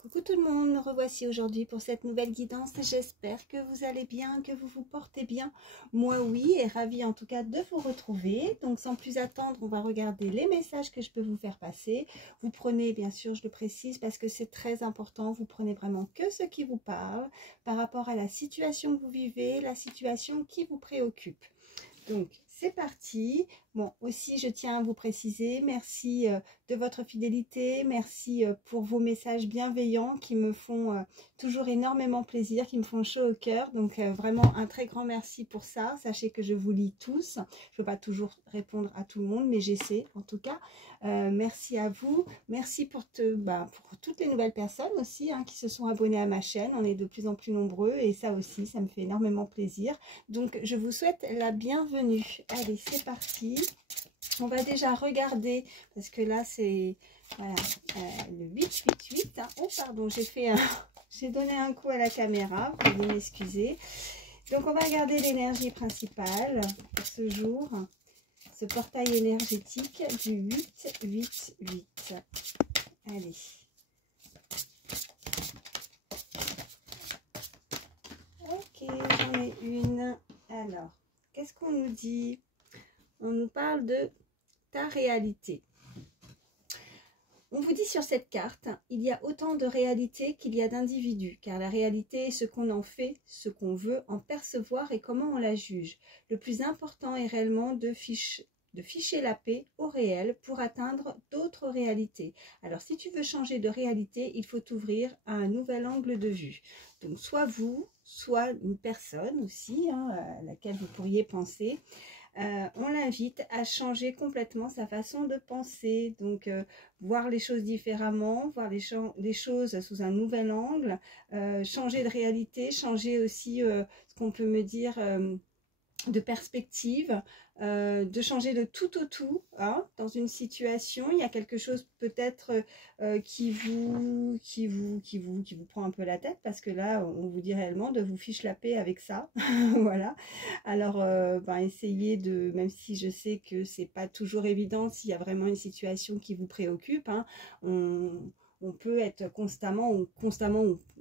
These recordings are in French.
Coucou tout le monde, me revoici aujourd'hui pour cette nouvelle guidance. J'espère que vous allez bien, que vous vous portez bien. Moi oui, et ravie en tout cas de vous retrouver. Donc sans plus attendre, on va regarder les messages que je peux vous faire passer. Vous prenez, bien sûr, je le précise parce que c'est très important, vous prenez vraiment que ce qui vous parle par rapport à la situation que vous vivez, la situation qui vous préoccupe. Donc c'est parti. Bon, aussi je tiens à vous préciser, merci de votre fidélité, merci pour vos messages bienveillants qui me font toujours énormément plaisir, qui me font chaud au cœur. Donc vraiment un très grand merci pour ça. Sachez que je vous lis tous. Je ne peux pas toujours répondre à tout le monde, mais j'essaie en tout cas. Merci à vous. Merci pour toutes les nouvelles personnes aussi qui se sont abonnées à ma chaîne. On est de plus en plus nombreux et ça aussi, ça me fait énormément plaisir. Donc je vous souhaite la bienvenue. Allez, c'est parti. On va déjà regarder, parce que là c'est voilà, le 888. Oh pardon, j'ai donné un coup à la caméra, veuillez m'excuser. Donc on va regarder l'énergie principale pour ce jour, ce portail énergétique du 888. Allez. Ok, j'en ai une. Alors, qu'est-ce qu'on nous dit? On nous parle de ta réalité. On vous dit sur cette carte, il y a autant de réalité qu'il y a d'individus, car la réalité est ce qu'on en fait, ce qu'on veut en percevoir et comment on la juge. Le plus important est réellement de ficher la paix au réel pour atteindre d'autres réalités. Alors si tu veux changer de réalité, il faut t'ouvrir à un nouvel angle de vue. Donc soit vous, soit une personne aussi, à laquelle vous pourriez penser. On l'invite à changer complètement sa façon de penser, donc voir les choses différemment, voir les choses sous un nouvel angle, changer de réalité, changer aussi ce qu'on peut me dire de perspective, de changer de tout au tout dans une situation. Il y a quelque chose peut-être qui vous prend un peu la tête, parce que là on vous dit réellement de vous fiche la paix avec ça. Voilà, alors essayez de, même si je sais que c'est pas toujours évident, s'il y a vraiment une situation qui vous préoccupe, on peut être constamment, ou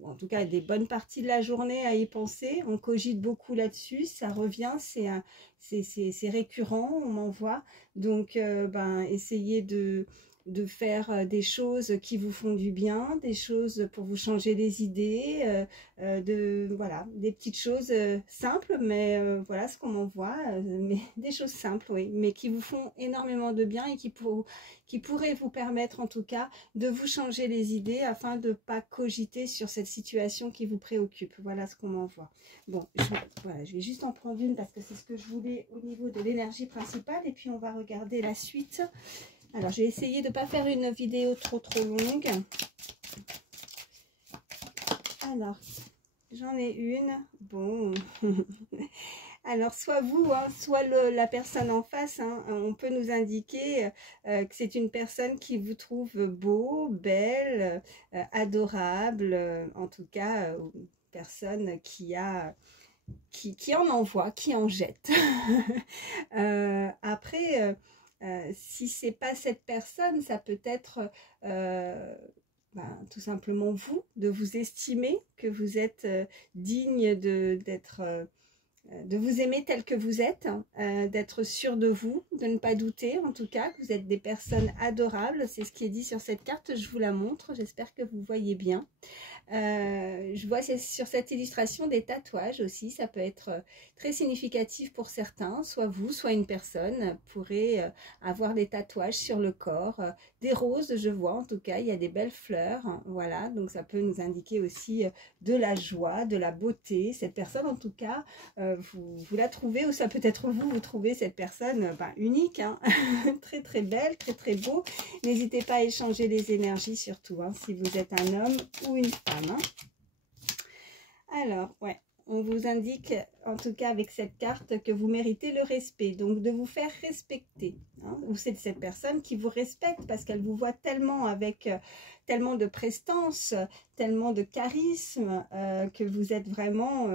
en tout cas des bonnes parties de la journée à y penser. On cogite beaucoup là-dessus, ça revient, c'est récurrent, on m'envoie. Donc essayez de faire des choses qui vous font du bien, des choses pour vous changer les idées, voilà, des petites choses simples, mais voilà ce qu'on m'envoie, mais des choses simples, oui, mais qui vous font énormément de bien et qui pourraient vous permettre en tout cas de vous changer les idées afin de ne pas cogiter sur cette situation qui vous préoccupe. Voilà ce qu'on m'envoie. Bon, je vais juste en prendre une parce que c'est ce que je voulais au niveau de l'énergie principale, et puis on va regarder la suite. Alors, je vais essayer de ne pas faire une vidéo trop longue. Alors, j'en ai une. Bon. Alors, soit vous, soit la personne en face, on peut nous indiquer que c'est une personne qui vous trouve beau, belle, adorable, en tout cas, une personne qui en envoie, qui en jette. Après... si c'est pas cette personne, ça peut être tout simplement vous, de vous estimer que vous êtes digne de vous aimer tel que vous êtes, d'être sûr de vous, de ne pas douter en tout cas, que vous êtes des personnes adorables. C'est ce qui est dit sur cette carte, je vous la montre, j'espère que vous voyez bien. Je vois sur cette illustration des tatouages aussi, ça peut être très significatif pour certains, soit vous, soit une personne pourrait avoir des tatouages sur le corps, des roses, je vois en tout cas, il y a des belles fleurs, voilà, donc ça peut nous indiquer aussi de la joie, de la beauté. Cette personne en tout cas, vous la trouvez, ou ça peut être vous trouvez cette personne unique, très très belle, très très beau. N'hésitez pas à échanger les énergies surtout, si vous êtes un homme ou une femme. Alors, ouais, on vous indique, en tout cas avec cette carte, que vous méritez le respect, donc de vous faire respecter. Ou c'est cette personne qui vous respecte parce qu'elle vous voit tellement avec tellement de prestance, tellement de charisme, que vous êtes vraiment,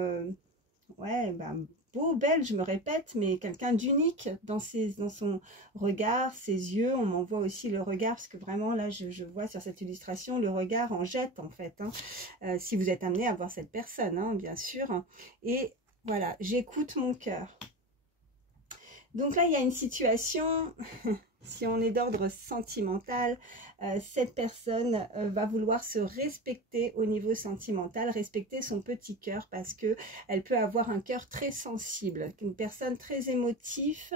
beau, belle, je me répète, mais quelqu'un d'unique dans son regard, ses yeux. On m'envoie aussi le regard, parce que vraiment, là, je vois sur cette illustration, le regard en jette, en fait. Hein. Si vous êtes amené à voir cette personne, hein, bien sûr. Et voilà, j'écoute mon cœur. Donc là, il y a une situation, si on est d'ordre sentimental, cette personne va vouloir se respecter au niveau sentimental, respecter son petit cœur, parce que elle peut avoir un cœur très sensible, une personne très émotive,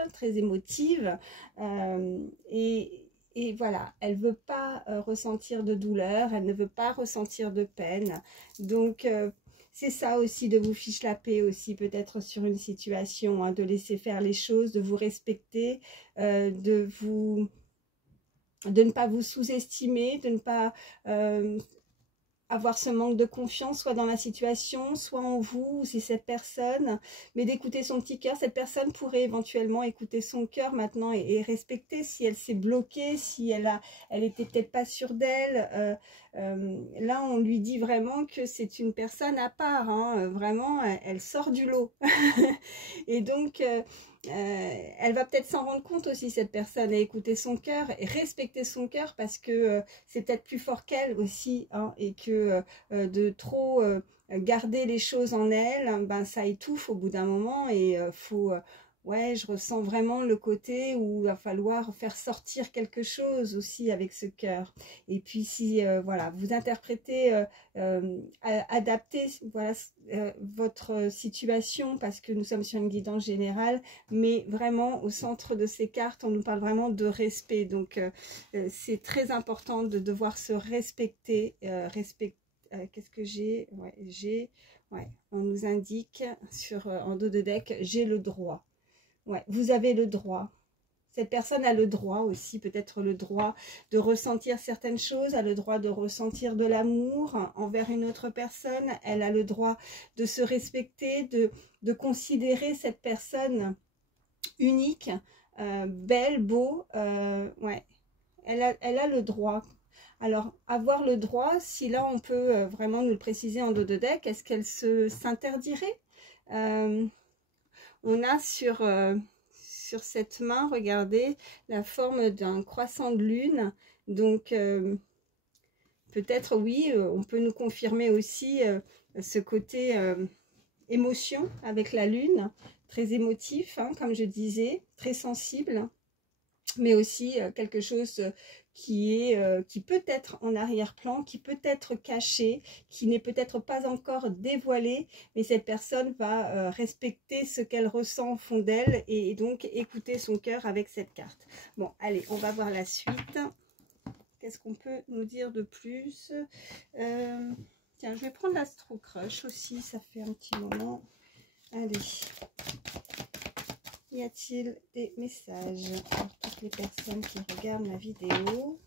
et voilà, elle ne veut pas ressentir de douleur, elle ne veut pas ressentir de peine. Donc, c'est ça aussi, de vous fiche la paix aussi, peut-être sur une situation, hein, de laisser faire les choses, de vous respecter, de ne pas vous sous-estimer, de ne pas avoir ce manque de confiance, soit dans la situation, soit en vous, ou c'est cette personne, mais d'écouter son petit cœur. Cette personne pourrait éventuellement écouter son cœur maintenant et respecter si elle s'est bloquée, si elle était peut-être pas sûre d'elle. Là, on lui dit vraiment que c'est une personne à part, hein, vraiment, elle sort du lot. Et donc, elle va peut-être s'en rendre compte aussi, cette personne, et écouter son cœur et respecter son cœur, parce que c'est peut-être plus fort qu'elle aussi, hein, et que de trop garder les choses en elle, ben, ça étouffe au bout d'un moment, et faut... ouais, je ressens vraiment le côté où il va falloir faire sortir quelque chose aussi avec ce cœur. Et puis si voilà, vous interprétez, adaptez voilà, votre situation, parce que nous sommes sur une guidance générale, mais vraiment au centre de ces cartes, on nous parle vraiment de respect. Donc c'est très important de devoir se respecter. Qu'est-ce que j'ai? Ouais, on nous indique en dos de deck, j'ai le droit. Ouais, vous avez le droit. Cette personne a le droit aussi, peut-être le droit de ressentir certaines choses, a le droit de ressentir de l'amour envers une autre personne. Elle a le droit de se respecter, de considérer cette personne unique, belle, beau. Ouais, elle a le droit. Alors, avoir le droit, si là on peut vraiment nous le préciser en dos de deck, est-ce qu'elle s'interdirait? On a sur cette main, regardez, la forme d'un croissant de lune. Donc, peut-être, oui, on peut nous confirmer aussi ce côté émotion avec la lune, très émotif, hein, comme je disais, très sensible, mais aussi quelque chose qui peut être en arrière-plan, qui peut être caché, qui n'est peut-être pas encore dévoilé, mais cette personne va respecter ce qu'elle ressent au fond d'elle, et donc écouter son cœur avec cette carte. Bon, allez, on va voir la suite. Qu'est-ce qu'on peut nous dire de plus? Tiens, je vais prendre l'Astro Crush aussi, ça fait un petit moment. Allez. Y a-t-il des messages pour toutes les personnes qui regardent ma vidéo?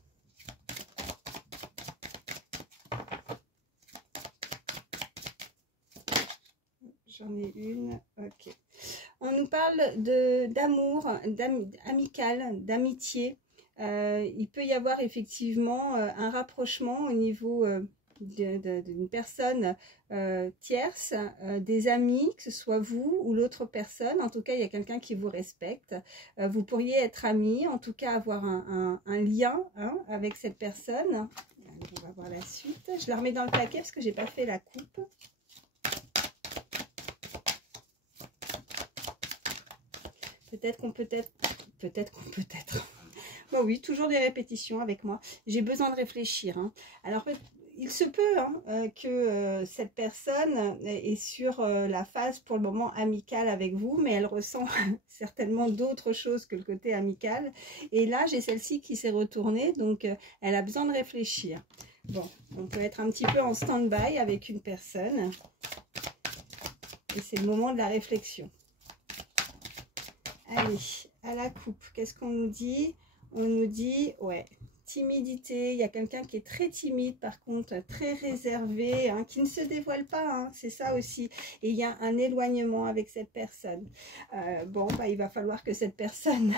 J'en ai une. Ok. On nous parle d'amour, amical, d'amitié. Il peut y avoir effectivement un rapprochement au niveau d'une personne tierce, des amis, que ce soit vous ou l'autre personne. En tout cas, il y a quelqu'un qui vous respecte. Vous pourriez être amis, en tout cas avoir un lien, hein, avec cette personne. Allez, on va voir la suite. Je la remets dans le paquet parce que j'ai pas fait la coupe. Peut-être qu'on Bon, oui, toujours des répétitions avec moi. J'ai besoin de réfléchir, hein. Alors, il se peut, hein, que cette personne est sur la phase pour le moment amicale avec vous, mais elle ressent certainement d'autres choses que le côté amical. Et là, j'ai celle-ci qui s'est retournée, donc elle a besoin de réfléchir. Bon, on peut être un petit peu en stand-by avec une personne. Et c'est le moment de la réflexion. Allez, à la coupe, qu'est-ce qu'on nous dit? On nous dit, ouais, timidité. Il y a quelqu'un qui est très timide, par contre, très réservé, hein, qui ne se dévoile pas, hein, c'est ça aussi. Et il y a un éloignement avec cette personne. Bon, bah, il va falloir que cette personne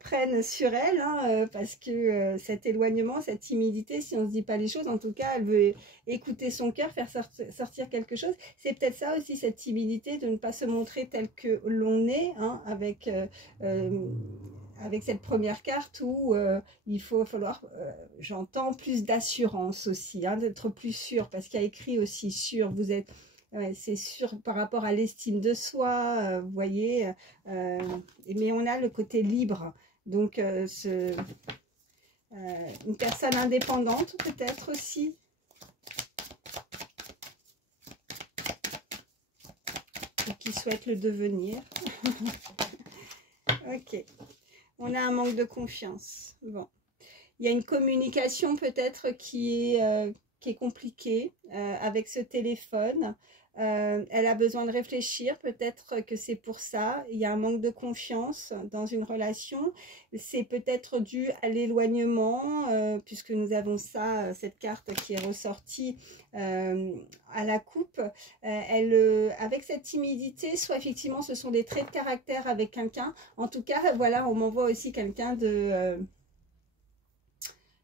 prenne sur elle, hein, parce que cet éloignement, cette timidité, si on ne se dit pas les choses, en tout cas, elle veut écouter son cœur, faire sortir quelque chose. C'est peut-être ça aussi, cette timidité, de ne pas se montrer tel que l'on est, hein, avec cette première carte où il faut falloir, j'entends, plus d'assurance aussi, hein, d'être plus sûr, parce qu'il y a écrit aussi sûr, vous êtes, c'est sûr par rapport à l'estime de soi, vous voyez, mais on a le côté libre, donc une personne indépendante peut-être aussi. Et qui souhaite le devenir. Ok. On a un manque de confiance. Bon. Il y a une communication peut-être qui est compliquée avec ce téléphone. Elle a besoin de réfléchir, peut-être que c'est pour ça. Il y a un manque de confiance dans une relation. C'est peut-être dû à l'éloignement, puisque nous avons ça, cette carte qui est ressortie à la coupe. Avec cette timidité, soit effectivement ce sont des traits de caractère avec quelqu'un. En tout cas, voilà, on m'envoie aussi quelqu'un de...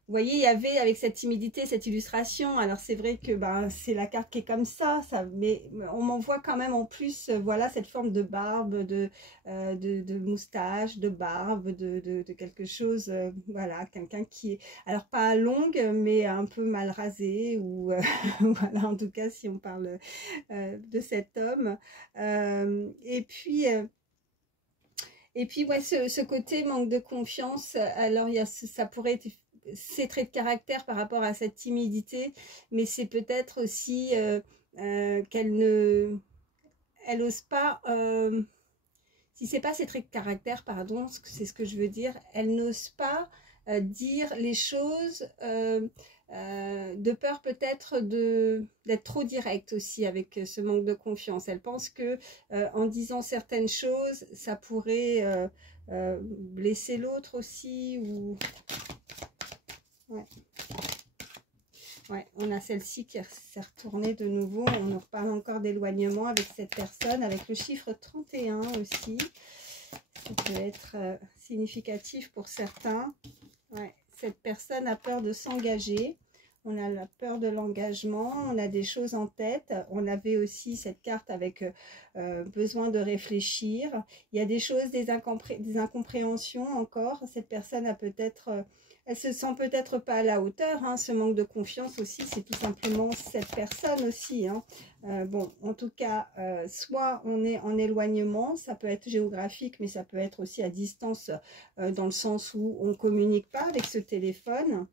Vous voyez, il y avait avec cette timidité, cette illustration, alors c'est vrai que ben, c'est la carte qui est comme ça, mais on m'envoie quand même en plus, voilà, cette forme de barbe, de moustache, de barbe, de quelque chose, voilà, quelqu'un qui est, alors pas longue, mais un peu mal rasé, ou voilà, en tout cas, si on parle de cet homme. Et puis, ouais, ce côté manque de confiance, alors ça pourrait être ses traits de caractère par rapport à cette timidité, mais c'est peut-être aussi qu'elle ose pas, si c'est pas ses traits de caractère, pardon, c'est ce que je veux dire, elle n'ose pas dire les choses de peur peut-être d'être trop directe aussi avec ce manque de confiance. Elle pense que en disant certaines choses, ça pourrait blesser l'autre aussi, ou... Ouais. Ouais, on a celle-ci qui s'est retournée de nouveau. On nous reparle encore d'éloignement avec cette personne, avec le chiffre 31 aussi. Ça peut être significatif pour certains. Ouais, cette personne a peur de s'engager. On a la peur de l'engagement, on a des choses en tête. On avait aussi cette carte avec besoin de réfléchir. Il y a des choses, des incompréhensions encore. Cette personne a peut-être... elle se sent peut-être pas à la hauteur, hein. Ce manque de confiance aussi, c'est tout simplement cette personne aussi, hein. Bon, en tout cas, soit on est en éloignement, ça peut être géographique, mais ça peut être aussi à distance, dans le sens où on ne communique pas avec ce téléphone.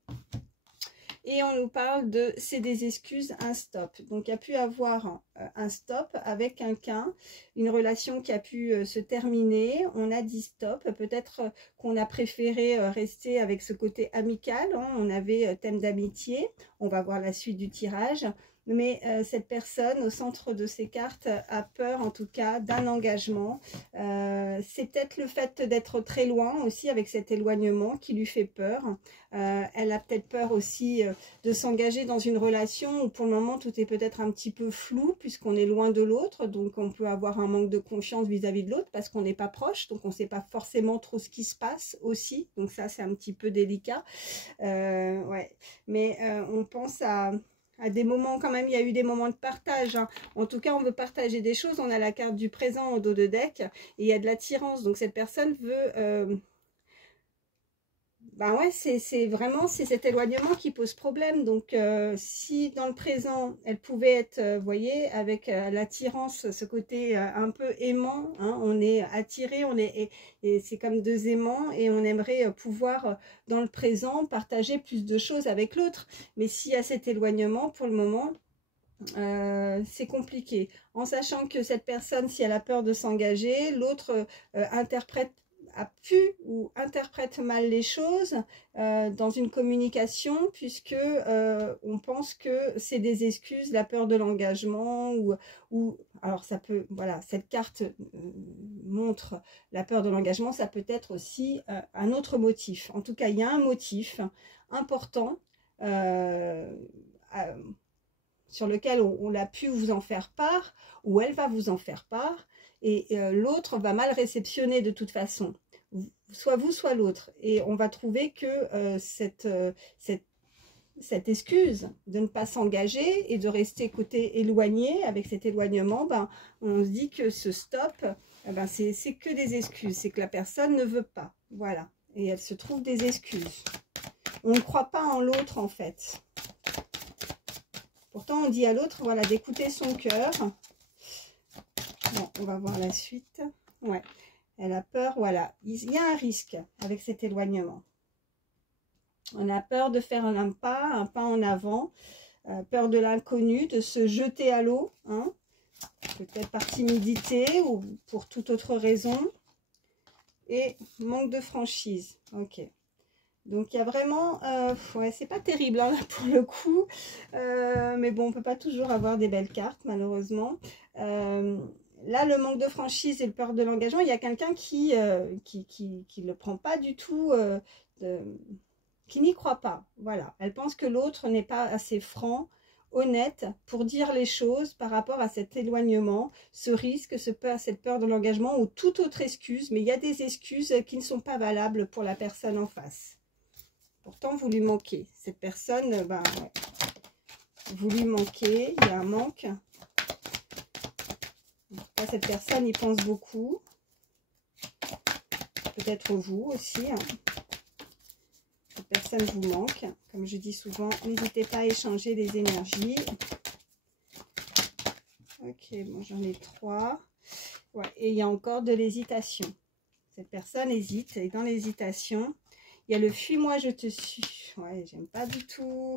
Et on nous parle de « c'est des excuses, un stop ». Donc, il y a pu avoir un stop avec quelqu'un, une relation qui a pu se terminer. On a dit stop. Peut-être qu'on a préféré rester avec ce côté amical, hein. On avait thème d'amitié. On va voir la suite du tirage. Mais cette personne, au centre de ces cartes, a peur en tout cas d'un engagement. C'est peut-être le fait d'être très loin aussi avec cet éloignement qui lui fait peur. Elle a peut-être peur aussi de s'engager dans une relation où pour le moment tout est peut-être un petit peu flou puisqu'on est loin de l'autre. Donc on peut avoir un manque de confiance vis-à-vis de l'autre parce qu'on n'est pas proche. Donc on ne sait pas forcément trop ce qui se passe aussi. Donc ça c'est un petit peu délicat. Ouais. Mais on pense à des moments quand même, il y a eu des moments de partage, hein. En tout cas, on veut partager des choses. On a la carte du présent au dos de deck et il y a de l'attirance. Donc, cette personne veut... ben ouais, c'est vraiment cet éloignement qui pose problème. Donc, si dans le présent, elle pouvait être, vous voyez, avec l'attirance, ce côté un peu aimant, hein, on est attiré, et c'est comme deux aimants, et on aimerait pouvoir, dans le présent, partager plus de choses avec l'autre. Mais s'il y a cet éloignement, pour le moment, c'est compliqué. En sachant que cette personne, si elle a peur de s'engager, l'autre interprète a pu ou interprète mal les choses dans une communication, puisque on pense que c'est des excuses, la peur de l'engagement, ou alors ça peut, voilà, cette carte montre la peur de l'engagement, ça peut être aussi un autre motif. En tout cas, il y a un motif important sur lequel on a pu vous en faire part, ou elle va vous en faire part, et l'autre va mal réceptionner de toute façon, soit vous, soit l'autre. Et on va trouver que cette excuse de ne pas s'engager et de rester côté éloigné, avec cet éloignement, ben, on se dit que ce stop, ben, c'est que des excuses, c'est que la personne ne veut pas, voilà, et elle se trouve des excuses. On ne croit pas en l'autre en fait. Pourtant, on dit à l'autre, voilà, d'écouter son cœur. Bon, on va voir la suite. Ouais, elle a peur, voilà. Il y a un risque avec cet éloignement. On a peur de faire un pas en avant, peur de l'inconnu, de se jeter à l'eau, hein, peut-être par timidité ou pour toute autre raison. Et manque de franchise. Ok. Donc, il y a vraiment... ouais, c'est pas terrible hein, là, pour le coup. Mais bon, on ne peut pas toujours avoir des belles cartes, malheureusement. Là, le manque de franchise et le peur de l'engagement, il y a quelqu'un qui ne le prend pas du tout, qui n'y croit pas. Voilà. Elle pense que l'autre n'est pas assez franc, honnête pour dire les choses par rapport à cet éloignement, ce risque, cette peur de l'engagement ou toute autre excuse. Mais il y a des excuses qui ne sont pas valables pour la personne en face. Pourtant, vous lui manquez. Cette personne, ben, ouais. Vous lui manquez, il y a un manque. Là, cette personne y pense beaucoup. Peut-être vous aussi. Hein. Cette personne vous manque. Comme je dis souvent, n'hésitez pas à échanger les énergies. Ok, bon, j'en ai 3. Ouais, et il y a encore de l'hésitation. Cette personne hésite. Et dans l'hésitation, il y a le « fuis-moi, je te suis ». Ouais, j'aime pas du tout.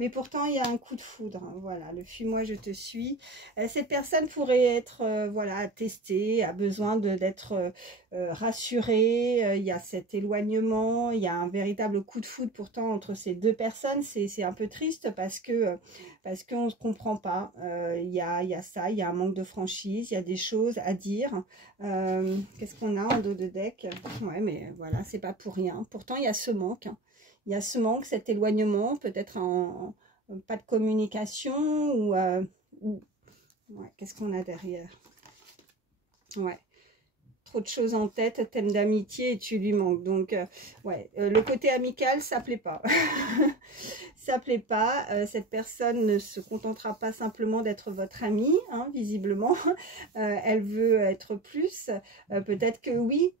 Mais pourtant, il y a un coup de foudre. Hein, voilà, le « fuis-moi, je te suis ». Cette personne pourrait être voilà, testée, a besoin d'être rassurée. Il y a cet éloignement, il y a un véritable coup de foudre pourtant entre ces deux personnes. C'est un peu triste parce qu'on ne se comprend pas. Il y a ça, il y a un manque de franchise, il y a des choses à dire. Qu'est-ce qu'on a en dos de deck? Ouais, mais voilà, c'est pas pour rien. Pourtant, il y a ce manque. Hein. Il y a ce manque, cet éloignement, peut-être pas de communication ou ouais, qu'est-ce qu'on a derrière? Ouais, trop de choses en tête, thème d'amitié et tu lui manques. Donc, ouais, le côté amical, ça plaît pas. Ça plaît pas. Cette personne ne se contentera pas simplement d'être votre amie, hein, visiblement. Elle veut être plus. Peut-être que oui,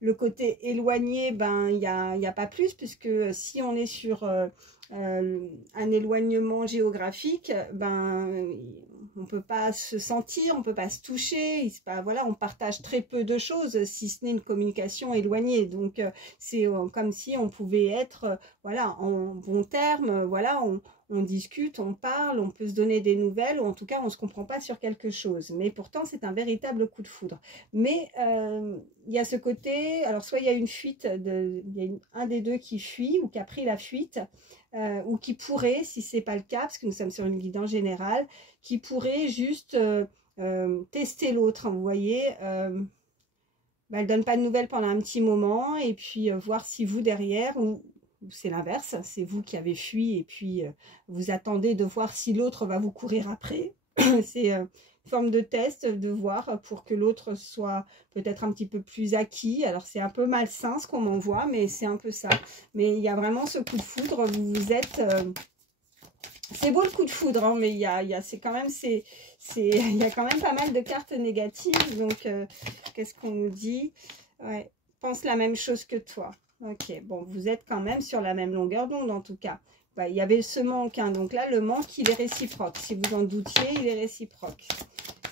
le côté éloigné, ben il y a pas plus, puisque si on est sur un éloignement géographique, ben on peut pas se sentir, on peut pas se toucher, voilà, on partage très peu de choses, si ce n'est une communication éloignée. Donc c'est comme si on pouvait être voilà, en bon terme, voilà, on discute, on parle, on peut se donner des nouvelles, ou en tout cas, on ne se comprend pas sur quelque chose. Mais pourtant, c'est un véritable coup de foudre. Mais il y a ce côté, alors soit il y a une fuite, il y a un des deux qui fuit, ou qui a pris la fuite, ou qui pourrait, si ce n'est pas le cas, parce que nous sommes sur une guidance générale, qui pourrait juste tester l'autre, hein, vous voyez, elle ne donne pas de nouvelles pendant un petit moment, et puis voir si vous derrière, ou c'est l'inverse, c'est vous qui avez fui et puis vous attendez de voir si l'autre va vous courir après. C'est une forme de test, de voir pour que l'autre soit peut-être un petit peu plus acquis. Alors c'est un peu malsain ce qu'on m'envoie, mais c'est un peu ça. Mais il y a vraiment ce coup de foudre, vous êtes... c'est beau le coup de foudre, hein, mais il y a quand même pas mal de cartes négatives. Donc qu'est-ce qu'on nous dit? Ouais, pense la même chose que toi. Ok, bon, vous êtes quand même sur la même longueur d'onde en tout cas. Bah, il y avait ce manque, hein, donc là, le manque, il est réciproque. Si vous en doutiez, il est réciproque.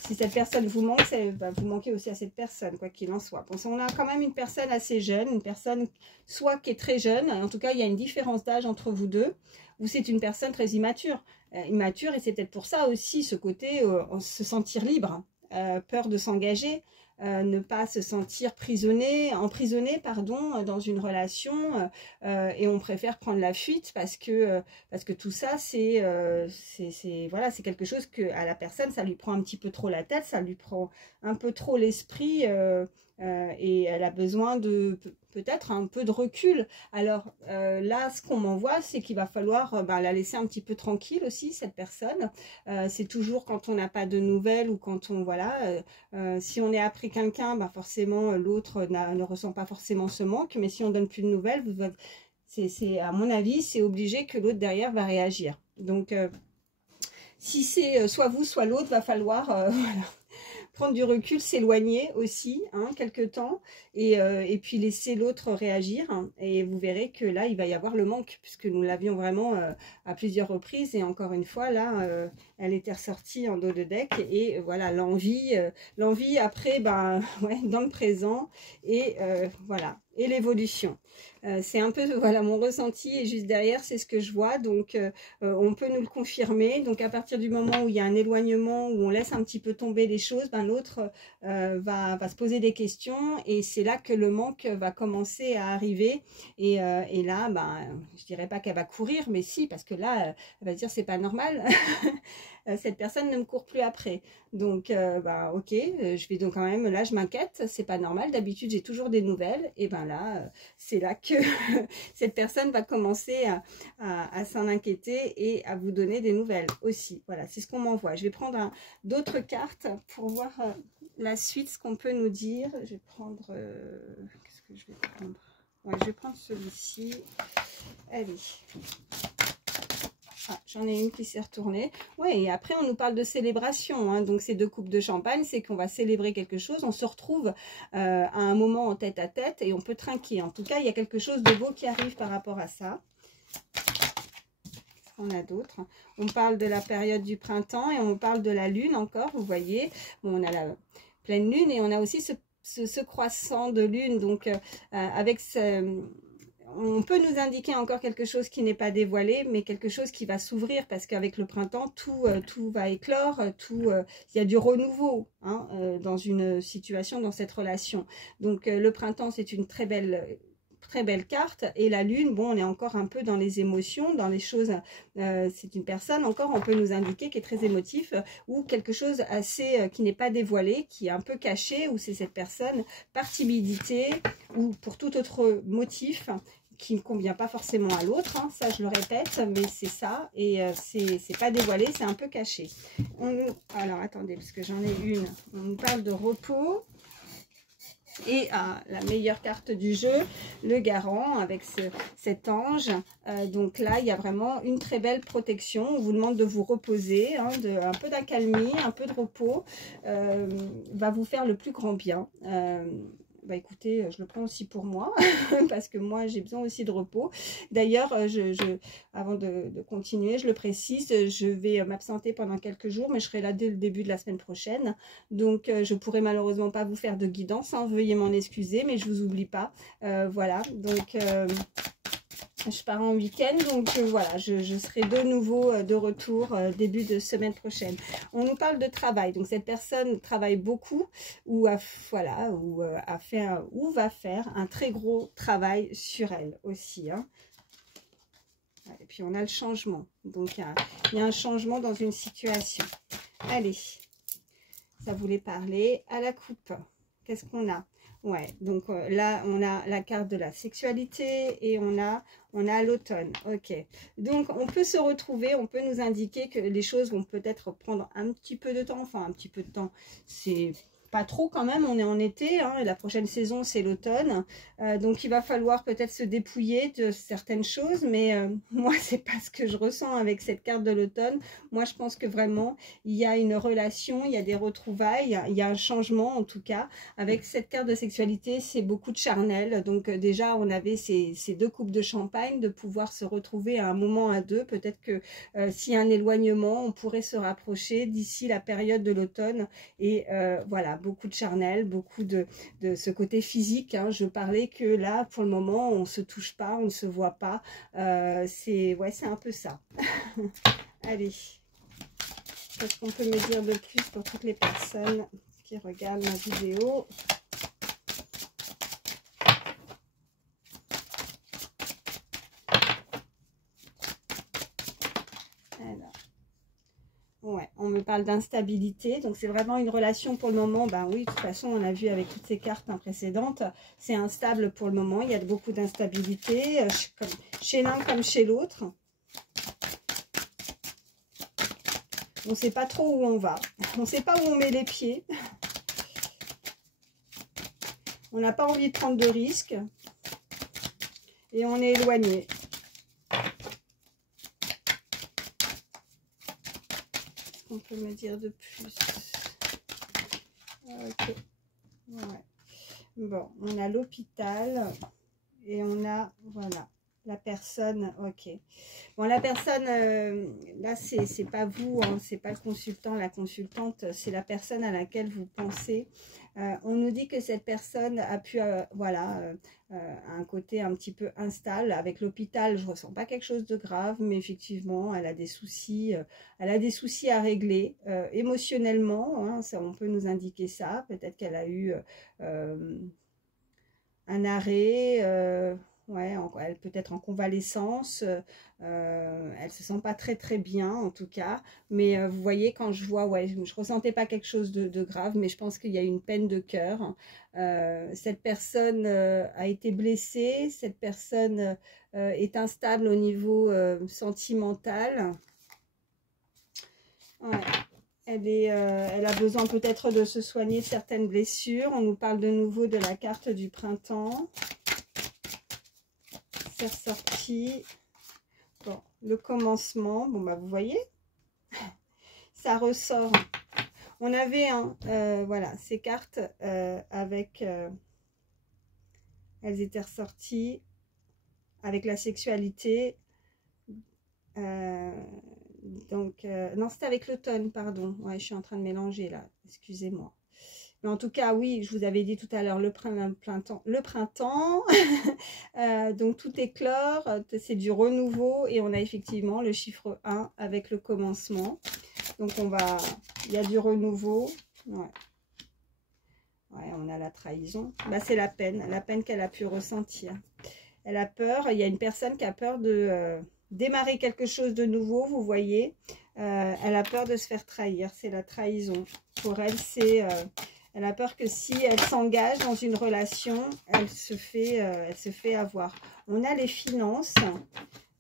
Si cette personne vous manque, vous manquez aussi à cette personne, quoi qu'il en soit. Bon, on a quand même une personne assez jeune, une personne soit qui est très jeune, en tout cas, il y a une différence d'âge entre vous deux, ou c'est une personne très immature. Immature, et c'est peut-être pour ça aussi, ce côté, se sentir libre. peur de s'engager, ne pas se sentir emprisonné pardon, dans une relation, et on préfère prendre la fuite parce que tout ça voilà, c'est quelque chose que à la personne ça lui prend un petit peu trop la tête, ça lui prend un peu trop l'esprit, et elle a besoin de peut-être un peu de recul. Alors là, ce qu'on m'envoie, c'est qu'il va falloir la laisser un petit peu tranquille aussi, cette personne. C'est toujours quand on n'a pas de nouvelles ou quand on, voilà, si on est après quelqu'un, forcément l'autre ne ressent pas forcément ce manque, mais si on donne plus de nouvelles, à mon avis, c'est obligé que l'autre derrière va réagir. Donc, si c'est soit vous, soit l'autre, va falloir voilà, prendre du recul, s'éloigner aussi, hein, quelque temps, et puis laisser l'autre réagir, hein, et vous verrez que là, il va y avoir le manque, puisque nous l'avions vraiment à plusieurs reprises, et encore une fois, là, elle était ressortie en dos de deck, et voilà, l'envie après, ouais, dans le présent, et voilà, et l'évolution. C'est un peu, voilà, mon ressenti, et juste derrière, c'est ce que je vois, donc on peut nous le confirmer. Donc à partir du moment où il y a un éloignement, où on laisse un petit peu tomber les choses, l'autre va se poser des questions, et c'est là que le manque va commencer à arriver, et là, je dirais pas qu'elle va courir, mais si, parce que là, elle va se dire c'est pas normal, cette personne ne me court plus après. Donc, ok, je vais donc quand même, là, je m'inquiète, c'est pas normal. D'habitude, j'ai toujours des nouvelles. Et là, c'est là que cette personne va commencer à s'en inquiéter et à vous donner des nouvelles aussi. Voilà, c'est ce qu'on m'envoie. Je vais prendre d'autres cartes pour voir la suite, ce qu'on peut nous dire. Je vais prendre... qu'est-ce que je vais prendre? Ouais, je vais prendre celui-ci. Allez. Ah, j'en ai une qui s'est retournée. Oui, et après, on nous parle de célébration. Hein, donc, ces deux coupes de champagne, c'est qu'on va célébrer quelque chose. On se retrouve à un moment en tête à tête et on peut trinquer. En tout cas, il y a quelque chose de beau qui arrive par rapport à ça. Qu'est-ce qu'on a d'autre? On parle de la période du printemps et on parle de la lune encore, vous voyez. Bon, on a la pleine lune et on a aussi ce croissant de lune. Donc, avec ce... On peut nous indiquer encore quelque chose qui n'est pas dévoilé, mais quelque chose qui va s'ouvrir, parce qu'avec le printemps, tout va éclore, il y a du renouveau, hein, dans une situation, dans cette relation. Donc le printemps, c'est une très belle carte, et la lune, bon, on est encore un peu dans les émotions, dans les choses, c'est une personne encore, on peut nous indiquer qui est très émotif, ou quelque chose assez qui n'est pas dévoilé, qui est un peu caché, ou c'est cette personne par timidité ou pour tout autre motif qui ne convient pas forcément à l'autre, hein, ça je le répète, mais c'est ça, et c'est pas dévoilé, c'est un peu caché. Alors attendez, parce que j'en ai une, on nous parle de repos, et la meilleure carte du jeu, le garant, avec cet ange. Donc là, il y a vraiment une très belle protection. On vous demande de vous reposer, hein, un peu d'accalmie, un peu de repos, va vous faire le plus grand bien. Écoutez, je le prends aussi pour moi, parce que moi, j'ai besoin aussi de repos. D'ailleurs, avant de continuer, je le précise, je vais m'absenter pendant quelques jours, mais je serai là dès le début de la semaine prochaine. Donc, je ne pourrai malheureusement pas vous faire de guidance, hein, veuillez m'en excuser, mais je ne vous oublie pas. Voilà, donc... je pars en week-end, donc voilà, je serai de nouveau de retour début de semaine prochaine. On nous parle de travail, donc cette personne travaille beaucoup ou va faire un très gros travail sur elle aussi. Hein. Et puis on a le changement, donc il y a un changement dans une situation. Allez, ça voulait parler à la coupe. Qu'est-ce qu'on a? Ouais, donc là, on a la carte de la sexualité et on a l'automne. Ok, donc on peut se retrouver, on peut nous indiquer que les choses vont peut-être prendre un petit peu de temps. Enfin, un petit peu de temps, c'est pas trop quand même, on est en été, hein, et la prochaine saison, c'est l'automne. Donc, il va falloir peut-être se dépouiller de certaines choses, mais moi, c'est pas ce que je ressens avec cette carte de l'automne. Moi, je pense que vraiment, il y a une relation, il y a des retrouvailles, il y a un changement en tout cas. Avec cette carte de sexualité, c'est beaucoup de charnel. Donc, déjà, on avait ces deux coupes de champagne, de pouvoir se retrouver à un moment à deux. Peut-être que s'il y a un éloignement, on pourrait se rapprocher d'ici la période de l'automne. Et voilà, beaucoup de charnel, beaucoup de ce côté physique. Hein. Je parlais que là, pour le moment, on ne se touche pas, on ne se voit pas. C'est un peu ça. Allez. Qu'est-ce qu'on peut me dire de plus pour toutes les personnes qui regardent ma vidéo? Alors, ouais, on me parle d'instabilité, donc c'est vraiment une relation pour le moment. Ben oui, de toute façon, on a vu avec toutes ces cartes précédentes, c'est instable pour le moment. Il y a beaucoup d'instabilité, chez l'un comme chez l'autre. On ne sait pas trop où on va. On ne sait pas où on met les pieds. On n'a pas envie de prendre de risques. Et on est éloigné. Qu'est-ce qu'on peut me dire de plus? Ok. Ouais. Bon, on a l'hôpital. Et on a, voilà, la personne. Ok. Bon, la personne, là, c'est pas vous, hein, c'est pas le consultant, la consultante, c'est la personne à laquelle vous pensez. On nous dit que cette personne a pu, voilà, un côté un petit peu instable. Avec l'hôpital, je ressens pas quelque chose de grave, mais effectivement, elle a des soucis à régler émotionnellement. Hein, ça, on peut nous indiquer ça. Peut-être qu'elle a eu un arrêt. Ouais, elle peut être en convalescence, elle se sent pas très bien en tout cas, mais vous voyez quand je vois, ouais, je ressentais pas quelque chose de grave, mais je pense qu'il y a une peine de cœur. Cette personne a été blessée, cette personne est instable au niveau sentimental. Ouais. Elle a besoin peut-être de se soigner certaines blessures. On nous parle de nouveau de la carte du printemps. C'est ressorti. Bon, le commencement. Bon, bah, vous voyez, ça ressort. On avait, voilà, ces cartes avec... elles étaient ressorties avec la sexualité. Donc, non, c'était avec l'automne, pardon. Ouais, je suis en train de mélanger là, excusez-moi. Mais en tout cas, oui, je vous avais dit tout à l'heure, le printemps. Donc, tout éclore, c'est du renouveau. Et on a effectivement le chiffre 1 avec le commencement. Donc, il y a du renouveau. Ouais. Ouais, on a la trahison. Bah, c'est la peine qu'elle a pu ressentir. Elle a peur, il y a une personne qui a peur de... démarrer quelque chose de nouveau, vous voyez, elle a peur de se faire trahir, c'est la trahison. Pour elle, c'est, elle a peur que si elle s'engage dans une relation, elle se fait avoir. On a les finances,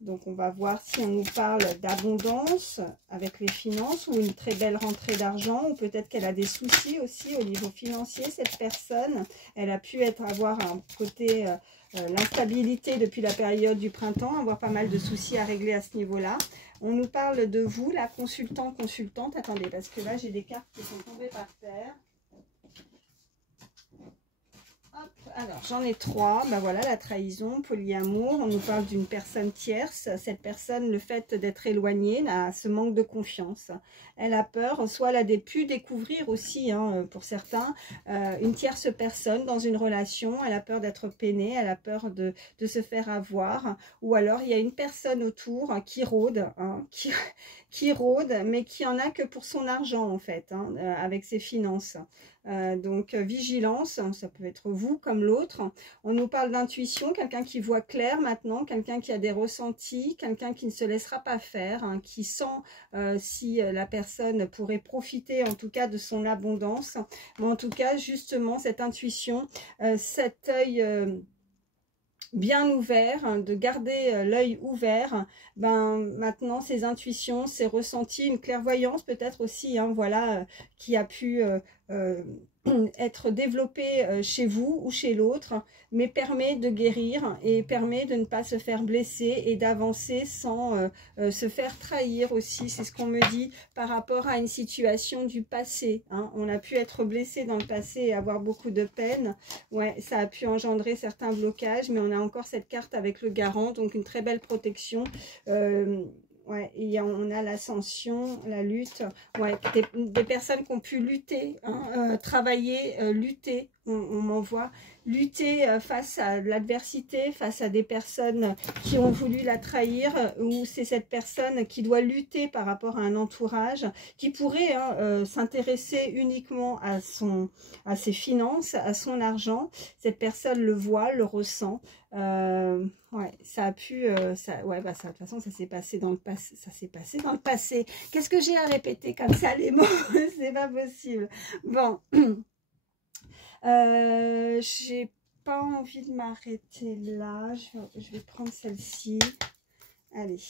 donc on va voir si on nous parle d'abondance avec les finances ou une très belle rentrée d'argent, ou peut-être qu'elle a des soucis aussi au niveau financier, cette personne. Elle a pu avoir un côté... l'instabilité depuis la période du printemps, avoir pas mal de soucis à régler à ce niveau-là. On nous parle de vous, la consultante. Attendez, parce que là, j'ai des cartes qui sont tombées par terre. Hop, alors, j'en ai 3. Ben voilà, la trahison, polyamour. On nous parle d'une personne tierce. Cette personne, le fait d'être éloignée, a ce manque de confiance. Elle a peur, soit elle a pu découvrir aussi, hein, pour certains, une tierce personne dans une relation. Elle a peur d'être peinée, elle a peur de se faire avoir. Ou alors, il y a une personne autour qui rôde, hein, qui rôde, mais qui en a que pour son argent, en fait, hein, avec ses finances. Donc, vigilance, ça peut être vous comme l'autre. On nous parle d'intuition, quelqu'un qui voit clair maintenant, quelqu'un qui a des ressentis, quelqu'un qui ne se laissera pas faire, hein, qui sent si la personne pourrait profiter en tout cas de son abondance. Mais en tout cas, justement, cette intuition, cet œil... bien ouvert, hein, de garder l'œil ouvert, ben maintenant ces intuitions, ces ressentis, une clairvoyance peut-être aussi, hein, voilà, qui a pu être développée chez vous ou chez l'autre, mais permet de guérir et permet de ne pas se faire blesser et d'avancer sans se faire trahir aussi. C'est ce qu'on me dit par rapport à une situation du passé, hein. On a pu être blessé dans le passé et avoir beaucoup de peine. Ouais, ça a pu engendrer certains blocages, mais on a encore cette carte avec le garant, donc une très belle protection. Ouais, on a l'ascension, la lutte, ouais, des personnes qui ont pu lutter, hein, travailler, lutter on m'envoie lutter face à l'adversité, face à des personnes qui ont voulu la trahir, ou c'est cette personne qui doit lutter par rapport à un entourage, qui pourrait s'intéresser uniquement à ses finances, à son argent. Cette personne le voit, le ressent. Ouais, ça a pu, ouais, bah ça, de toute façon, ça s'est passé dans le passé. Ça s'est passé dans le passé. Qu'est-ce que j'ai à répéter comme ça les mots? C'est pas possible. Bon. J'ai pas envie de m'arrêter là. Je vais prendre celle-ci. Allez,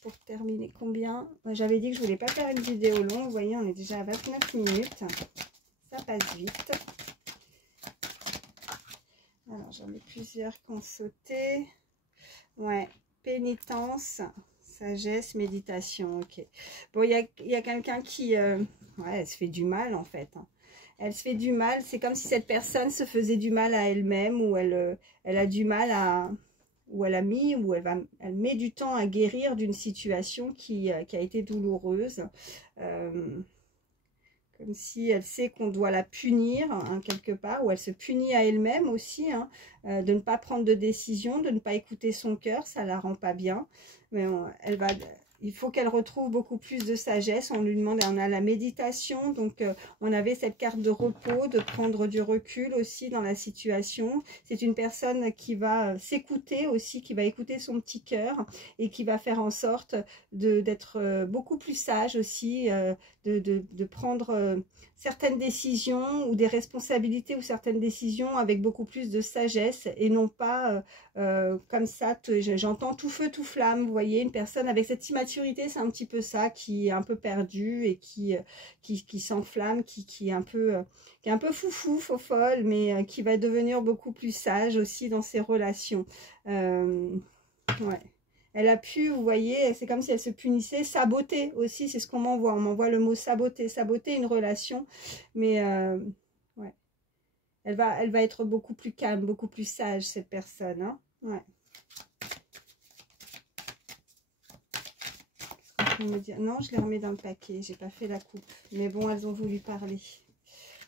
pour terminer, combien? J'avais dit que je voulais pas faire une vidéo longue. Vous voyez, on est déjà à 29 minutes. Ça passe vite. Alors, j'en ai plusieurs qui ont sauté. Ouais, pénitence, sagesse, méditation. Ok. Bon, il y a quelqu'un qui... ouais, elle se fait du mal en fait. Elle se fait du mal, c'est comme si cette personne se faisait du mal à elle-même, ou elle a du mal à... ou elle met du temps à guérir d'une situation qui a été douloureuse. Comme si elle sait qu'on doit la punir quelque part, ou elle se punit à elle-même aussi, de ne pas prendre de décision, de ne pas écouter son cœur, ça la rend pas bien. Mais il faut qu'elle retrouve beaucoup plus de sagesse. On lui demande, on a la méditation, donc on avait cette carte de repos, de prendre du recul aussi dans la situation. C'est une personne qui va s'écouter aussi, qui va écouter son petit cœur, et qui va faire en sorte d'être beaucoup plus sage aussi, de prendre certaines décisions ou des responsabilités, ou certaines décisions avec beaucoup plus de sagesse, et non pas comme ça, j'entends tout feu, tout flamme. Vous voyez, une personne avec cette immaturité, c'est un petit peu ça, qui est un peu perdue et qui s'enflamme, qui est un peu foufou, faux folle, mais qui va devenir beaucoup plus sage aussi dans ses relations. Ouais. Elle a pu, vous voyez, c'est comme si elle se punissait, saboter aussi, c'est ce qu'on m'envoie. On m'envoie le mot saboter, saboter une relation. Mais ouais, elle va être beaucoup plus calme, beaucoup plus sage, cette personne. Hein. Ouais. Me dire, non, je les remets dans le paquet, j'ai pas fait la coupe. Mais bon, elles ont voulu parler.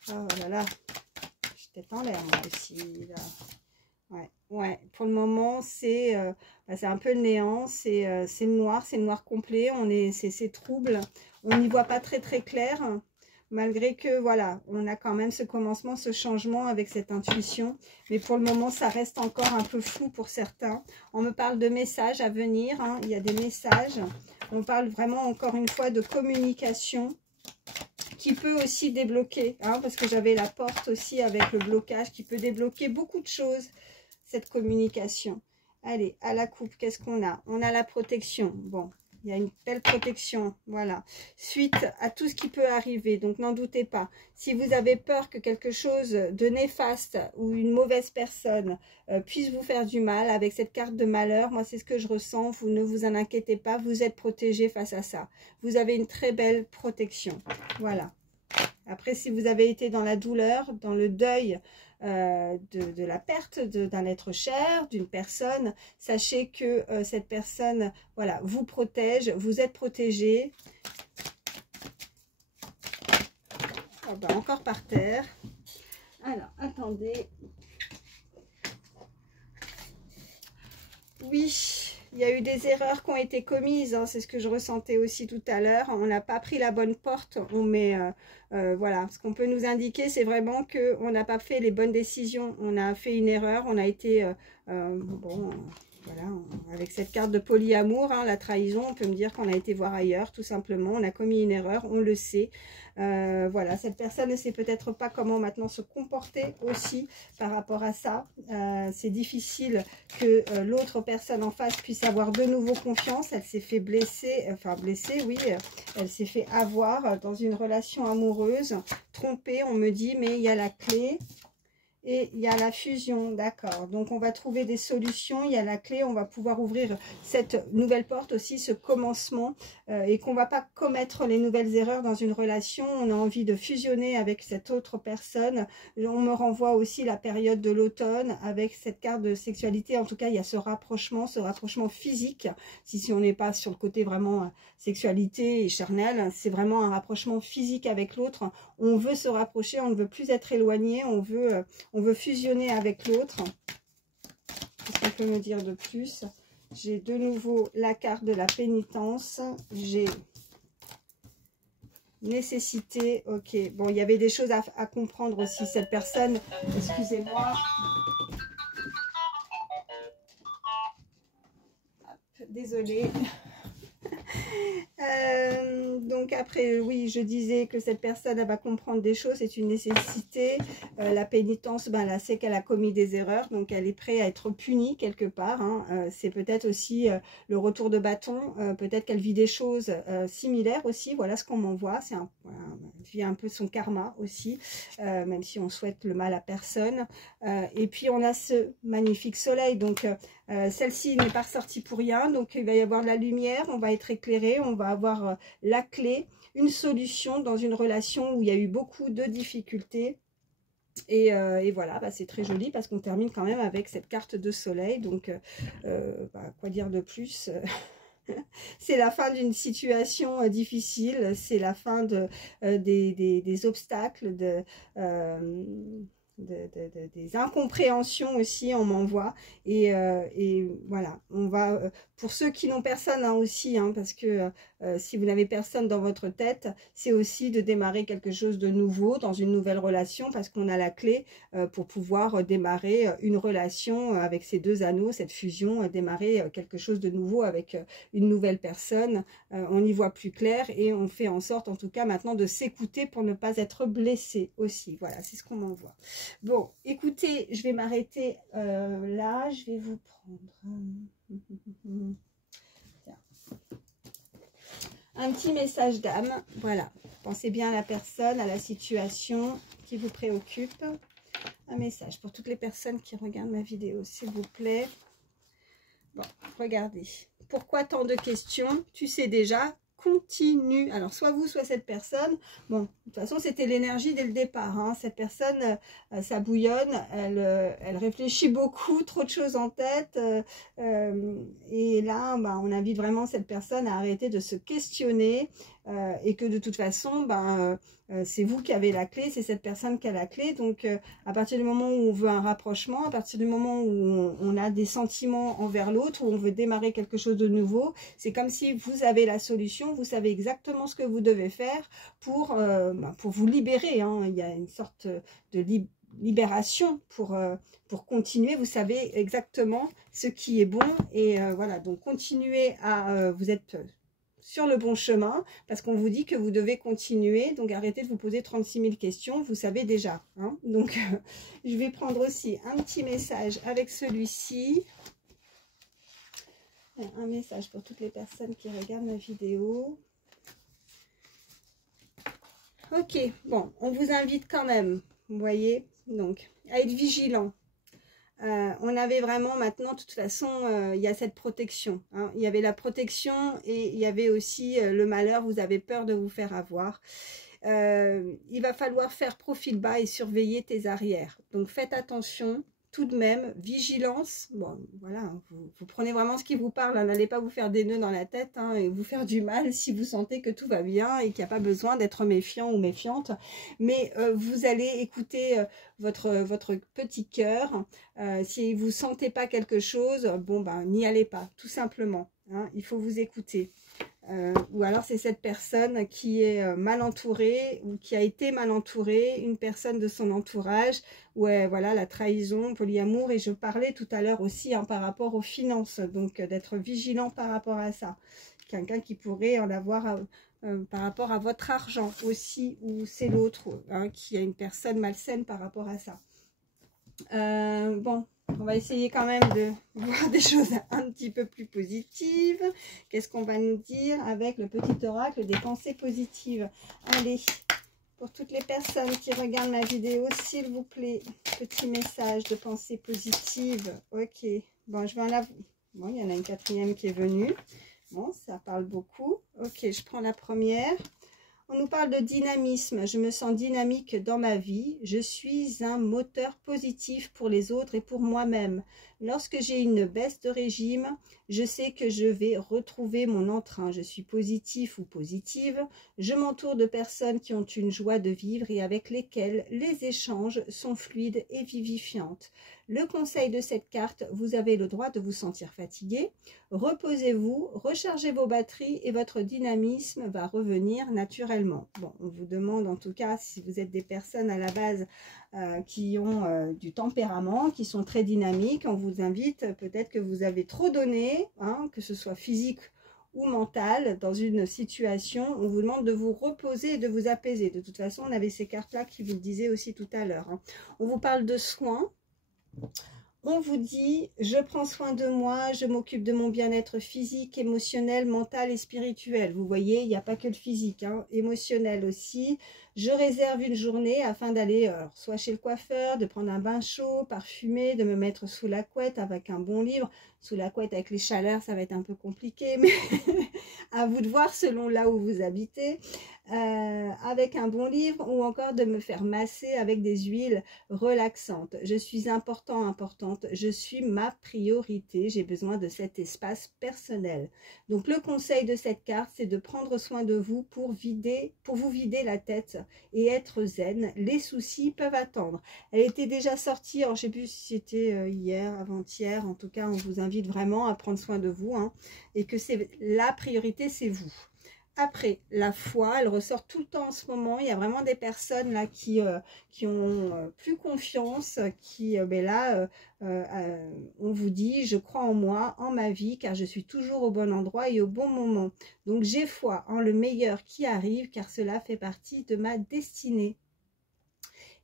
Oh là là, j'étais en l'air moi aussi, là. Ouais, ouais, pour le moment, c'est un peu le néant, c'est le noir complet, c'est trouble, on n'y voit pas très très clair, malgré que, voilà, on a quand même ce commencement, ce changement avec cette intuition, mais pour le moment, ça reste encore un peu flou pour certains. On me parle de messages à venir, hein, il y a des messages, on parle vraiment encore une fois de communication, qui peut aussi débloquer, hein, parce que j'avais la porte aussi avec le blocage, qui peut débloquer beaucoup de choses, cette communication. Allez, à la coupe, qu'est-ce qu'on a? On a la protection. Bon, il y a une belle protection, voilà. Suite à tout ce qui peut arriver, donc n'en doutez pas. Si vous avez peur que quelque chose de néfaste ou une mauvaise personne puisse vous faire du mal, avec cette carte de malheur, moi c'est ce que je ressens, vous ne vous en inquiétez pas, vous êtes protégé face à ça. Vous avez une très belle protection, voilà. Après, si vous avez été dans la douleur, dans le deuil, de la perte d'un être cher, d'une personne, sachez que cette personne, voilà, vous protège, vous êtes protégé. Oh ben, encore par terre. Alors, attendez. Oui, il y a eu des erreurs qui ont été commises, hein, c'est ce que je ressentais aussi tout à l'heure. On n'a pas pris la bonne porte, on met... voilà, ce qu'on peut nous indiquer, c'est vraiment qu'on n'a pas fait les bonnes décisions. On a fait une erreur, on a été... bon, voilà, avec cette carte de polyamour, hein, la trahison, on peut me dire qu'on a été voir ailleurs, tout simplement. On a commis une erreur, on le sait. Voilà, cette personne ne sait peut-être pas comment maintenant se comporter aussi par rapport à ça. C'est difficile que l'autre personne en face puisse avoir de nouveau confiance. Elle s'est fait blesser, enfin blesser, oui, elle s'est fait avoir dans une relation amoureuse, trompée, on me dit, mais il y a la clé. et il y a la fusion, d'accord. Donc, on va trouver des solutions, il y a la clé, on va pouvoir ouvrir cette nouvelle porte aussi, ce commencement, et qu'on ne va pas commettre les nouvelles erreurs dans une relation. On a envie de fusionner avec cette autre personne. On me renvoie aussi la période de l'automne avec cette carte de sexualité. En tout cas, il y a ce rapprochement physique. Si on n'est pas sur le côté vraiment sexualité et charnel, c'est vraiment un rapprochement physique avec l'autre. On veut se rapprocher, on ne veut plus être éloigné, on veut fusionner avec l'autre. Qu'est-ce qu'on peut me dire de plus? J'ai de nouveau la carte de la pénitence. J'ai nécessité. Ok, bon, il y avait des choses à comprendre aussi. Cette personne, excusez-moi. Désolée. Donc après, oui, je disais que cette personne, elle va comprendre des choses, c'est une nécessité. La pénitence, ben, elle sait qu'elle a commis des erreurs, donc elle est prête à être punie quelque part. Hein. C'est peut-être aussi le retour de bâton, peut-être qu'elle vit des choses similaires aussi. Voilà ce qu'on m'envoie, c'est voilà, elle vit un peu son karma aussi, même si on souhaite le mal à personne. Et puis on a ce magnifique soleil, donc celle-ci n'est pas ressortie pour rien, donc il va y avoir de la lumière, on va être éclairé, on va avoir la clé, une solution dans une relation où il y a eu beaucoup de difficultés. Et voilà, bah, c'est très joli parce qu'on termine quand même avec cette carte de soleil. Donc, bah, quoi dire de plus? C'est la fin d'une situation difficile, c'est la fin des obstacles, des incompréhensions aussi, on m'envoie. Et voilà, on va, pour ceux qui n'ont personne hein, aussi, hein, parce que si vous n'avez personne dans votre tête, c'est aussi de démarrer quelque chose de nouveau dans une nouvelle relation, parce qu'on a la clé pour pouvoir démarrer une relation avec ces deux anneaux, cette fusion, démarrer quelque chose de nouveau avec une nouvelle personne. On y voit plus clair et on fait en sorte en tout cas maintenant de s'écouter pour ne pas être blessé aussi. Voilà, c'est ce qu'on m'envoie. Bon, écoutez, je vais m'arrêter là, je vais vous prendre un petit message d'âme. Voilà, pensez bien à la personne, à la situation qui vous préoccupe. Un message pour toutes les personnes qui regardent ma vidéo, s'il vous plaît. Bon, regardez. Pourquoi tant de questions? Tu sais déjà. Continue. Alors, soit vous, soit cette personne. Bon, de toute façon, c'était l'énergie dès le départ. Hein. Cette personne, ça bouillonne, elle réfléchit beaucoup, trop de choses en tête. Et là, bah, on invite vraiment cette personne à arrêter de se questionner et que de toute façon, bah, c'est vous qui avez la clé, c'est cette personne qui a la clé. Donc, à partir du moment où on veut un rapprochement, à partir du moment où on a des sentiments envers l'autre, où on veut démarrer quelque chose de nouveau, c'est comme si vous avez la solution, vous savez exactement ce que vous devez faire pour vous libérer. Hein. Il y a une sorte de libération pour continuer. Vous savez exactement ce qui est bon. Et voilà, donc continuez à... vous êtes... sur le bon chemin, parce qu'on vous dit que vous devez continuer, donc arrêtez de vous poser 36 000 questions, vous savez déjà. Hein. Donc, je vais prendre aussi un petit message avec celui-ci. Un message pour toutes les personnes qui regardent ma vidéo. Ok, bon, on vous invite quand même, vous voyez, donc, à être vigilant. On avait vraiment maintenant, de toute façon, il y a cette protection. Hein. Il y avait la protection et il y avait aussi le malheur, vous avez peur de vous faire avoir. Il va falloir faire profil bas et surveiller tes arrières. Donc faites attention, tout de même, vigilance. Bon, voilà, vous prenez vraiment ce qui vous parle, hein. N'allez pas vous faire des nœuds dans la tête hein, et vous faire du mal si vous sentez que tout va bien et qu'il n'y a pas besoin d'être méfiant ou méfiante. Mais vous allez écouter votre petit cœur. Si vous ne sentez pas quelque chose, bon, ben, n'y allez pas, tout simplement. Hein, il faut vous écouter. Ou alors c'est cette personne qui est mal entourée ou qui a été mal entourée, une personne de son entourage, ouais, voilà, la trahison, polyamour, et je parlais tout à l'heure aussi hein, par rapport aux finances, donc d'être vigilant par rapport à ça. Quelqu'un qui pourrait en avoir par rapport à votre argent aussi, ou c'est l'autre, hein, qui a une personne malsaine par rapport à ça. Bon, on va essayer quand même de voir des choses un petit peu plus positives. Qu'est-ce qu'on va nous dire avec le petit oracle des pensées positives? Allez, Pour toutes les personnes qui regardent ma vidéo, s'il vous plaît, petit message de pensée positive. Ok, bon, je vais en avoir... Bon, il y en a une quatrième qui est venue. Bon, ça parle beaucoup. Ok, je prends la première. On nous parle de dynamisme. Je me sens dynamique dans ma vie. Je suis un moteur positif pour les autres et pour moi-même. Lorsque j'ai une baisse de régime, je sais que je vais retrouver mon entrain. Je suis positif ou positive. Je m'entoure de personnes qui ont une joie de vivre et avec lesquelles les échanges sont fluides et vivifiantes. Le conseil de cette carte, vous avez le droit de vous sentir fatigué. Reposez-vous, rechargez vos batteries et votre dynamisme va revenir naturellement. Bon, on vous demande en tout cas, si vous êtes des personnes à la base qui ont du tempérament, qui sont très dynamiques, on vous invite, peut-être que vous avez trop donné, hein, que ce soit physique ou mental, dans une situation, on vous demande de vous reposer et de vous apaiser. De toute façon, on avait ces cartes-là qui vous le disaient aussi tout à l'heure. Hein. On vous parle de soins. On vous dit, je prends soin de moi, je m'occupe de mon bien-être physique, émotionnel, mental et spirituel. Vous voyez, il n'y a pas que le physique, hein, émotionnel aussi. Je réserve une journée afin d'aller soit chez le coiffeur, de prendre un bain chaud, parfumé, de me mettre sous la couette avec un bon livre. Sous la couette avec les chaleurs, ça va être un peu compliqué, mais à vous de voir selon là où vous habitez. Avec un bon livre ou encore de me faire masser avec des huiles relaxantes. Je suis importante, je suis ma priorité, j'ai besoin de cet espace personnel. Donc le conseil de cette carte, c'est de prendre soin de vous pour vous vider la tête et être zen. Les soucis peuvent attendre. Elle était déjà sortie, alors je ne sais plus si c'était hier, avant-hier, en tout cas on vous invite vraiment à prendre soin de vous, hein, et que c'est la priorité, c'est vous. Après, la foi, elle ressort tout le temps en ce moment. Il y a vraiment des personnes là qui ont plus confiance, qui, on vous dit, je crois en moi, en ma vie, car je suis toujours au bon endroit et au bon moment. Donc, j'ai foi en le meilleur qui arrive, car cela fait partie de ma destinée.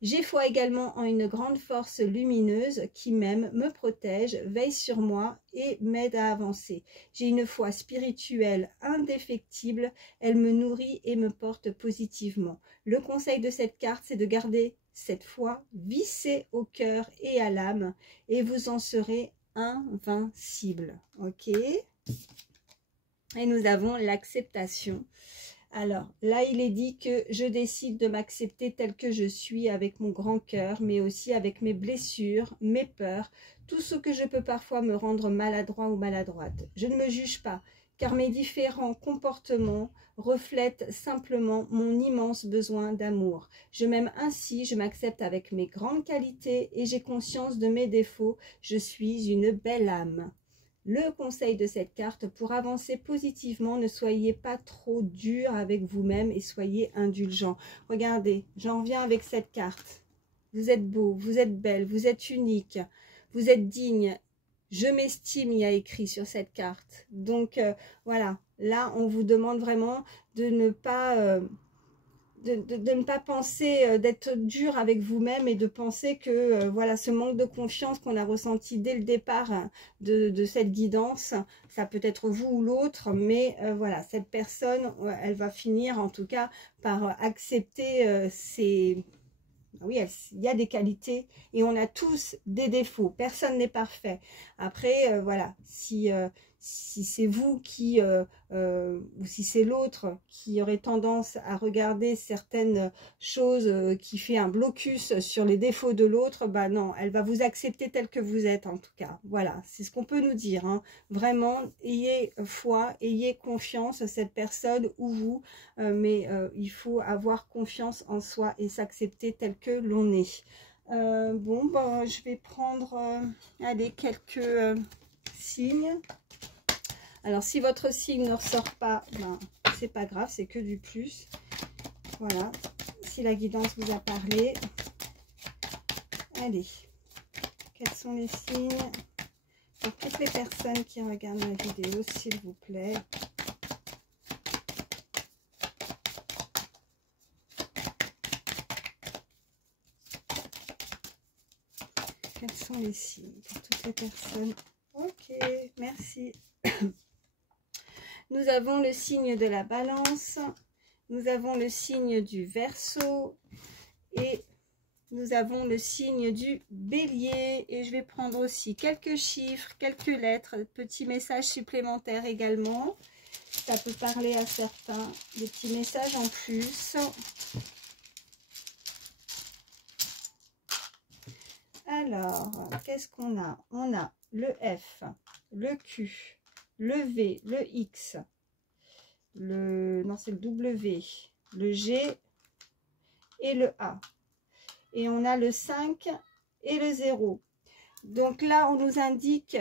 J'ai foi également en une grande force lumineuse qui m'aime, me protège, veille sur moi et m'aide à avancer. J'ai une foi spirituelle indéfectible, elle me nourrit et me porte positivement. Le conseil de cette carte, c'est de garder cette foi vissée au cœur et à l'âme et vous en serez invincible. Ok ? Et nous avons l'acceptation. Alors, là, il est dit que je décide de m'accepter tel que je suis avec mon grand cœur, mais aussi avec mes blessures, mes peurs, tout ce que je peux parfois me rendre maladroit ou maladroite. Je ne me juge pas, car mes différents comportements reflètent simplement mon immense besoin d'amour. Je m'aime ainsi, je m'accepte avec mes grandes qualités et j'ai conscience de mes défauts. Je suis une belle âme. Le conseil de cette carte, pour avancer positivement, ne soyez pas trop dur avec vous-même et soyez indulgent. Regardez, j'en viens avec cette carte. Vous êtes beau, vous êtes belle, vous êtes unique, vous êtes digne. Je m'estime, il y a écrit sur cette carte. Donc voilà, là on vous demande vraiment de ne pas... de ne pas penser, d'être dur avec vous-même et de penser que voilà, ce manque de confiance qu'on a ressenti dès le départ de cette guidance, ça peut être vous ou l'autre, mais voilà, cette personne, elle va finir en tout cas par accepter ses... Oui, il y a des qualités et on a tous des défauts. Personne n'est parfait. Après, voilà, si c'est vous qui, ou si c'est l'autre qui aurait tendance à regarder certaines choses qui fait un blocus sur les défauts de l'autre, bah non, elle va vous accepter tel que vous êtes en tout cas. Voilà, c'est ce qu'on peut nous dire. Hein. Vraiment, ayez foi, ayez confiance à cette personne ou vous, mais il faut avoir confiance en soi et s'accepter tel que l'on est. Bon, ben, je vais prendre allez, quelques signes. Alors, si votre signe ne ressort pas, ben, c'est pas grave, c'est que du plus. Voilà. Si la guidance vous a parlé. Allez. Quels sont les signes pour toutes les personnes qui regardent ma vidéo, s'il vous plaît? Quels sont les signes pour toutes les personnes? Ok, merci. Nous avons le signe de la balance, nous avons le signe du Verseau et nous avons le signe du Bélier. Et je vais prendre aussi quelques chiffres, quelques lettres, petits messages supplémentaires également. Ça peut parler à certains, des petits messages en plus. Alors, qu'est-ce qu'on a? On a le F, le Q, le V, le X, non c'est le W, le G et le A. Et on a le 5 et le 0. Donc là, on nous indique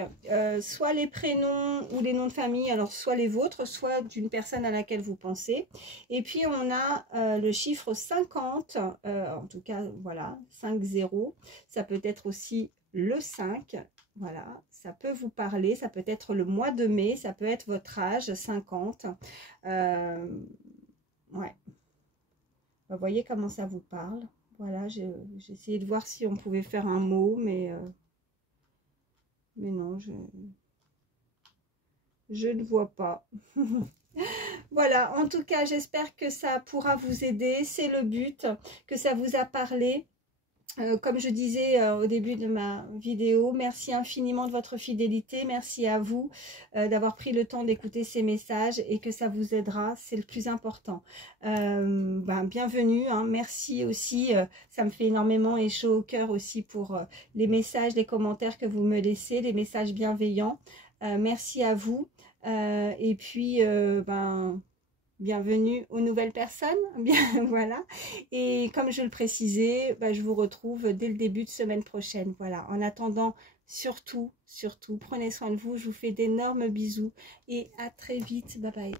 soit les prénoms ou les noms de famille, alors soit les vôtres, soit d'une personne à laquelle vous pensez. Et puis, on a le chiffre 50, en tout cas, voilà, 5-0. Ça peut être aussi le 5, voilà, ça peut vous parler, ça peut être le mois de mai, ça peut être votre âge, 50. Ouais. Vous voyez comment ça vous parle. Voilà, j'ai essayé de voir si on pouvait faire un mot, mais non, je ne vois pas. Voilà, en tout cas, j'espère que ça pourra vous aider. C'est le but, que ça vous a parlé. Comme je disais au début de ma vidéo, merci infiniment de votre fidélité. Merci à vous d'avoir pris le temps d'écouter ces messages et que ça vous aidera. C'est le plus important. Bienvenue. Hein, merci aussi. Ça me fait énormément et chaud au cœur aussi pour les messages, les commentaires que vous me laissez, les messages bienveillants. Merci à vous. Et puis, bienvenue aux nouvelles personnes, bien voilà. Et comme je le précisais, je vous retrouve dès le début de semaine prochaine. Voilà. En attendant, surtout, prenez soin de vous. Je vous fais d'énormes bisous et à très vite. Bye bye.